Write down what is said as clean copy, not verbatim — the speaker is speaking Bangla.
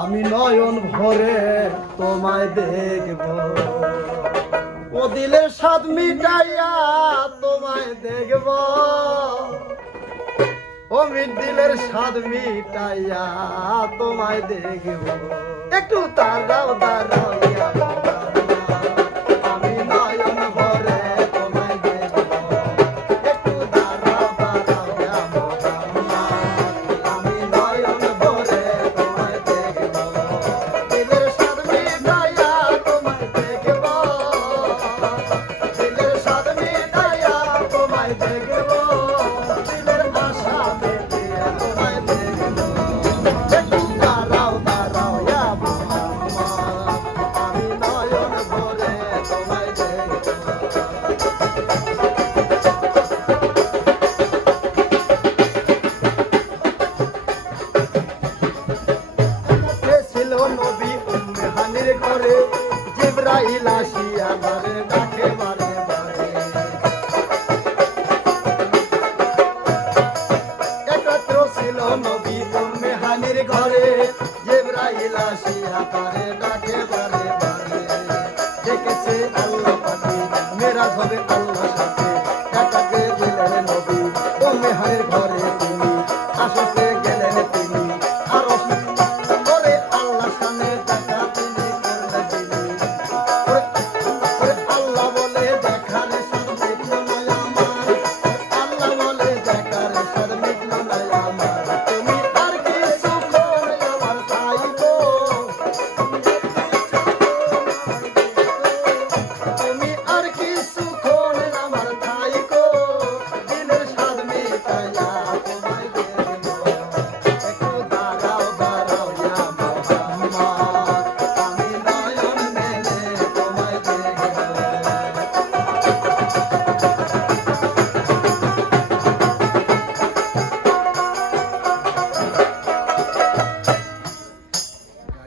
আমি নয়ন ভরে তোমায় দেখব, ও দিলের স্বাদ মিটাইয়া তোমায় দেখব, ও দিলের স্বাদ মিটাইয়া তোমায় দেখব। একটু দাঁড়াও দাঁড়াও আমি নয়ন ভরে তোমায় দেখব, একটু দাঁড়াও দাঁড়াও আমি নয়ন ভরে তোমায় দেখব, দিলের স্বাদ মিটাইয়া তোমায় দেখব, দিলের স্বাদ মিটাইয়া তোমায় দেখব, দিলের আশা মিটিয়ে তোমায় দেখব। একটু দাঁড়াও দাঁড়াও আমি নয়ন ভরে তোমায় দেখব। ছিল নবী উম্মে হানির ঘরে, জিবরাইল আসিয়া বারে ডাকে বারে বারে। একত্র ছিল নবী উম্মে হানির ঘরে, জিবরাইল আসিয়া বারে ডাকে